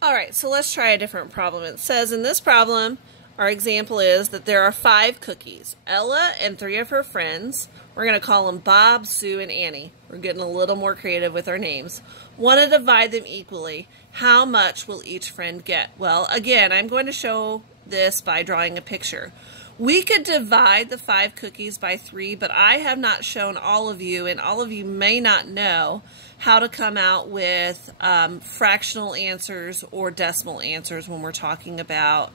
All right, so let's try a different problem. It says in this problem, our example is that there are 5 cookies. Ella and 3 of her friends, we're going to call them Bob, Sue, and Annie. We're getting a little more creative with our names. Want to divide them equally. How much will each friend get? Well, again, I'm going to show this by drawing a picture. We could divide the 5 cookies by 3, but I have not shown all of you, and all of you may not know how to come out with fractional answers or decimal answers when we're talking about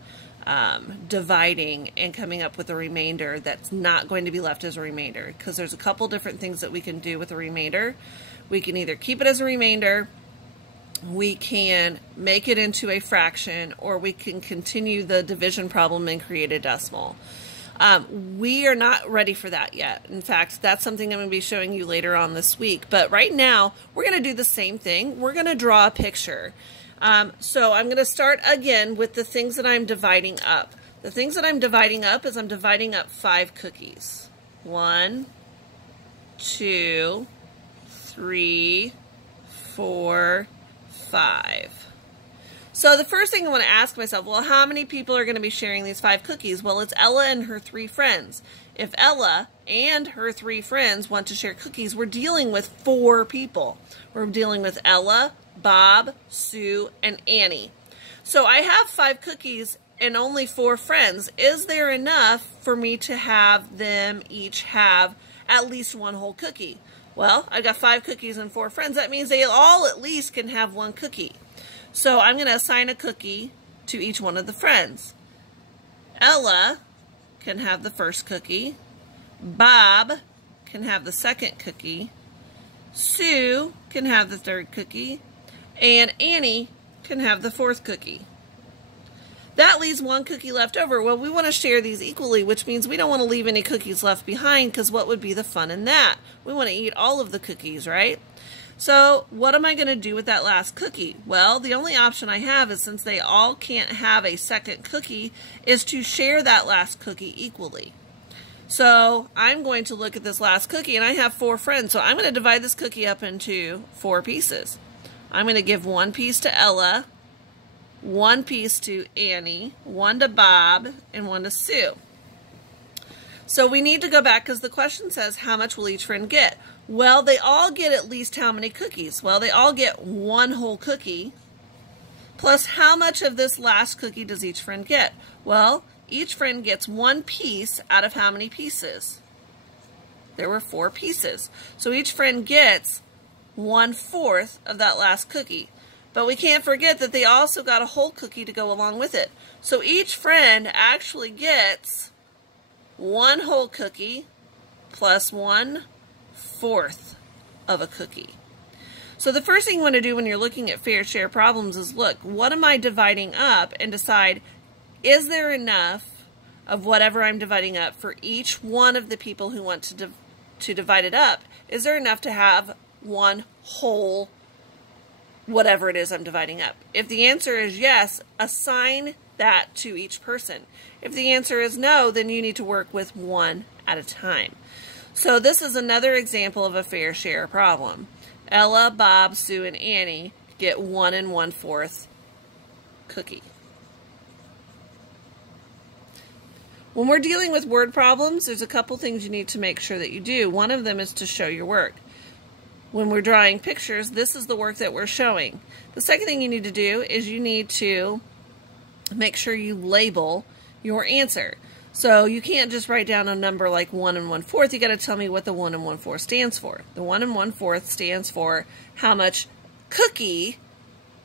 dividing and coming up with a remainder that's not going to be left as a remainder, because there's a couple different things that we can do with a remainder. We can either keep it as a remainder, we can make it into a fraction, or we can continue the division problem and create a decimal. We are not ready for that yet. In fact, that's something I'm going to be showing you later on this week. But right now, we're going to do the same thing. We're going to draw a picture. So I'm going to start again with the things that I'm dividing up. The things that I'm dividing up is I'm dividing up 5 cookies. 1, 2, 3, 4, 5. So the first thing I want to ask myself, well, how many people are going to be sharing these 5 cookies? Well, it's Ella and her 3 friends. If Ella and her 3 friends want to share cookies, we're dealing with 4 people. We're dealing with Ella, Bob, Sue, and Annie. So I have 5 cookies and only 4 friends. Is there enough for me to have them each have at least 1 whole cookie? Well, I've got 5 cookies and 4 friends. That means they all at least can have 1 cookie. So I'm going to assign a cookie to each one of the friends. Ella can have the first cookie. Bob can have the second cookie. Sue can have the third cookie. And Annie can have the 4th cookie. That leaves 1 cookie left over. Well, we want to share these equally, which means we don't want to leave any cookies left behind, because what would be the fun in that? We want to eat all of the cookies, right? So what am I going to do with that last cookie? Well, the only option I have is, since they all can't have a second cookie, is to share that last cookie equally. So I'm going to look at this last cookie, and I have 4 friends, so I'm going to divide this cookie up into 4 pieces. I'm going to give 1 piece to Ella, 1 piece to Annie, 1 to Bob, and 1 to Sue. So we need to go back, because the question says, how much will each friend get? Well, they all get at least how many cookies? Well, they all get 1 whole cookie, plus how much of this last cookie does each friend get? Well, each friend gets 1 piece out of how many pieces? There were 4 pieces. So each friend gets 1/4 of that last cookie. But we can't forget that they also got a whole cookie to go along with it. So each friend actually gets 1 whole cookie plus 1/4 of a cookie. So the first thing you want to do when you're looking at fair share problems is look, what am I dividing up, and decide, is there enough of whatever I'm dividing up for each one of the people who want to divide it up? Is there enough to have 1 whole whatever it is I'm dividing up? If the answer is yes, assign that to each person. If the answer is no, then you need to work with 1 at a time. So this is another example of a fair share problem. Ella, Bob, Sue, and Annie get 1 1/4 cookie. When we're dealing with word problems, there's a couple things you need to make sure that you do. One of them is to show your work. When we're drawing pictures, this is the work that we're showing. The second thing you need to do is you need to make sure you label your answer. So you can't just write down a number like 1 1/4. You got to tell me what the 1 1/4 stands for. The 1 1/4 stands for how much cookie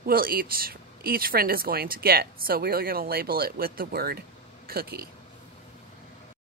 will each friend is going to get. So we're going to label it with the word cookie.